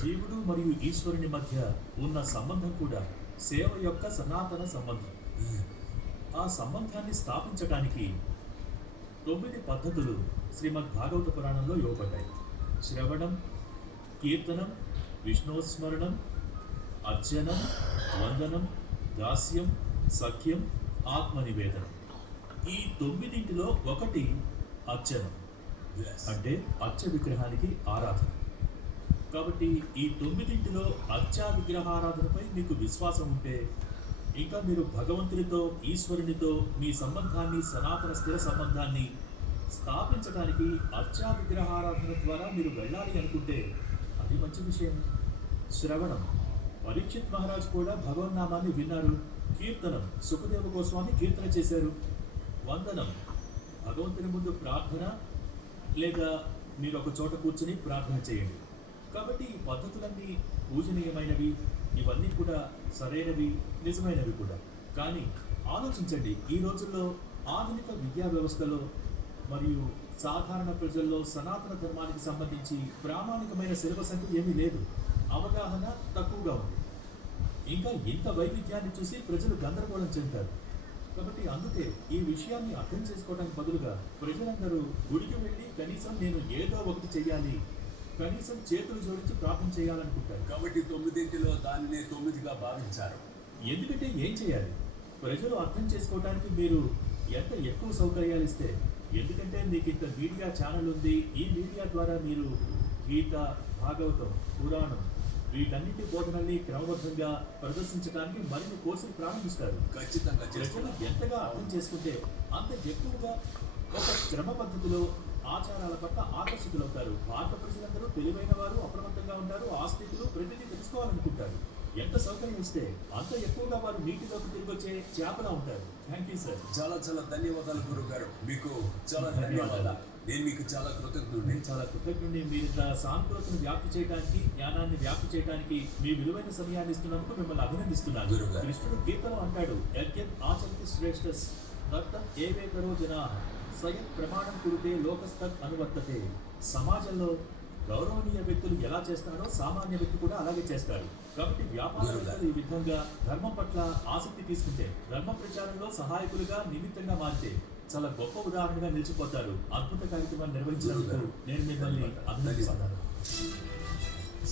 జీవుడు మరియు ఈశ్వరుని మధ్య ఉన్న సంబంధం కూడా సేవ యొక్క సనాతన సంబంధం. ఆ సంబంధాన్ని స్థాపించడానికి 9 పద్ధతులు శ్రీమద్ భాగవత పురాణంలో ఇవ్వబడ్డాయి. శ్రవణం, కీర్తనం, విష్ణోస్మరణం, అర్చనం, వందనం, దాస్యం, సఖ్యం, ఆత్మనివేదనం. ఈ 9 ఒకటి అర్చనం, అంటే అర్చ విగ్రహానికి ఆరాధన. కాబట్టి ఈ 9 అర్చా విగ్రహారాధనపై మీకు విశ్వాసం ఉంటే, ఇంకా మీరు భగవంతునితో, ఈశ్వరునితో మీ సంబంధాన్ని, సనాతన స్థిర సంబంధాన్ని స్థాపించడానికి అర్చా విగ్రహారాధన ద్వారా మీరు వెళ్ళాలి అనుకుంటే అది మంచి విషయం. శ్రవణం, పరీక్షిత్ మహారాజ్ కూడా భగవన్నామాన్ని విన్నారు. కీర్తనం, సుఖదేవ గోస్వామి కీర్తన చేశారు. వందనం, భగవంతుని ముందు ప్రార్థన, లేదా మీరు ఒక చోట కూర్చుని ప్రార్థన చేయండి. కాబట్టి ఈ పద్ధతులన్నీ పూజనీయమైనవి, ఇవన్నీ కూడా సరైనవి, నిజమైనవి కూడా. కానీ ఆలోచించండి, ఈ రోజుల్లో ఆధునిక విద్యా వ్యవస్థలో మరియు సాధారణ ప్రజల్లో సనాతన ధర్మానికి సంబంధించి ప్రామాణికమైన సిలబస్ అంటూ ఏమీ లేదు. అవగాహన తక్కువగా ఉంది. ఇంకా ఇంత వైవిధ్యాన్ని చూసి ప్రజలు గందరగోళం చెందుతారు. కాబట్టి అందుకే ఈ విషయాన్ని అర్థం చేసుకోవడానికి బదులుగా ప్రజలందరూ గుడికి వెళ్ళి కనీసం నేను ఏదో ఒకటి చెయ్యాలి, కనీసం చేతులు జోడించి ప్రార్థన చేయాలనుకుంటారు. కాబట్టి 9 దానినే 9గా భావించారు. ఎందుకంటే ఏం చేయాలి? ప్రజలు అర్థం చేసుకోవడానికి మీరు ఎంత ఎక్కువ సౌకర్యాలు ఇస్తే, ఎందుకంటే మీకు ఇంత మీడియా ఛానల్ ఉంది, ఈ మీడియా ద్వారా మీరు గీత, భాగవతం, పురాణం వీటన్నిటి బోధనల్ని క్రమబద్ధంగా ప్రదర్శించడానికి మరిన్ని కోర్సులు ప్రారంభిస్తారు. ఖచ్చితంగా ప్రజలు ఎంతగా అర్థం చేసుకుంటే అంత ఎక్కువగా ఒక క్రమ పద్ధతిలో ఆచారాల పట్ల ఆకర్షితులవుతారు. భారత ప్రజలందరూ తెలివైన వారు, అప్రమత్తంగా ఉంటారు, ఆస్తికులు, ప్రతిదీ తెలుసుకోవాలనుకుంటారు. ఎంత సౌకర్యం ఇస్తే అంత ఎక్కువగా వారు నీటిలోకి తిరిగి వచ్చే చేపలా ఉంటారు. Thank you sir. చాలా చాలా ధన్యవాదాలు గురువు గారు, మీకు చాలా ధన్యవాదాలు. నేను మీకు చాలా కృతజ్ఞుడిని. చాలా కృతజ్ఞుడిని. మీరు ఇంత సానుకూలతను వ్యాప్తి చేయడానికి, జ్ఞానాన్ని వ్యాప్తి చేయడానికి మీ విలువైన సమయాన్ని ఇస్తున్నందుకు మిమ్మల్ని అభినందిస్తున్నాను. కృష్ణుడు గీతలో అంటాడు, యజ్ఞం ఆచరితి శ్రేష్ఠస్ దత్తం ఏవేకరో జనా స్వయం ప్రమాణం కురితే లోకస్తత్ అనువర్తతే. సమాజంలో గౌరవనీయ వ్యక్తులు ఎలా చేస్తారో సామాన్య వ్యక్తి కూడా అలాగే చేస్తారు. కాబట్టి వ్యాపారవేత్తలు ఈ విధంగా ధర్మం పట్ల ఆసక్తి తీసుకుంటే, ధర్మ ప్రచారంలో సహాయకులుగా, నిమిత్తంగా మారితే చాలా గొప్ప ఉదాహరణగా నిలిచిపోతారు. అద్భుత కార్యక్రమాన్ని నిర్వహించినందుకు నేను మిమ్మల్ని అభినందిస్తున్నాను.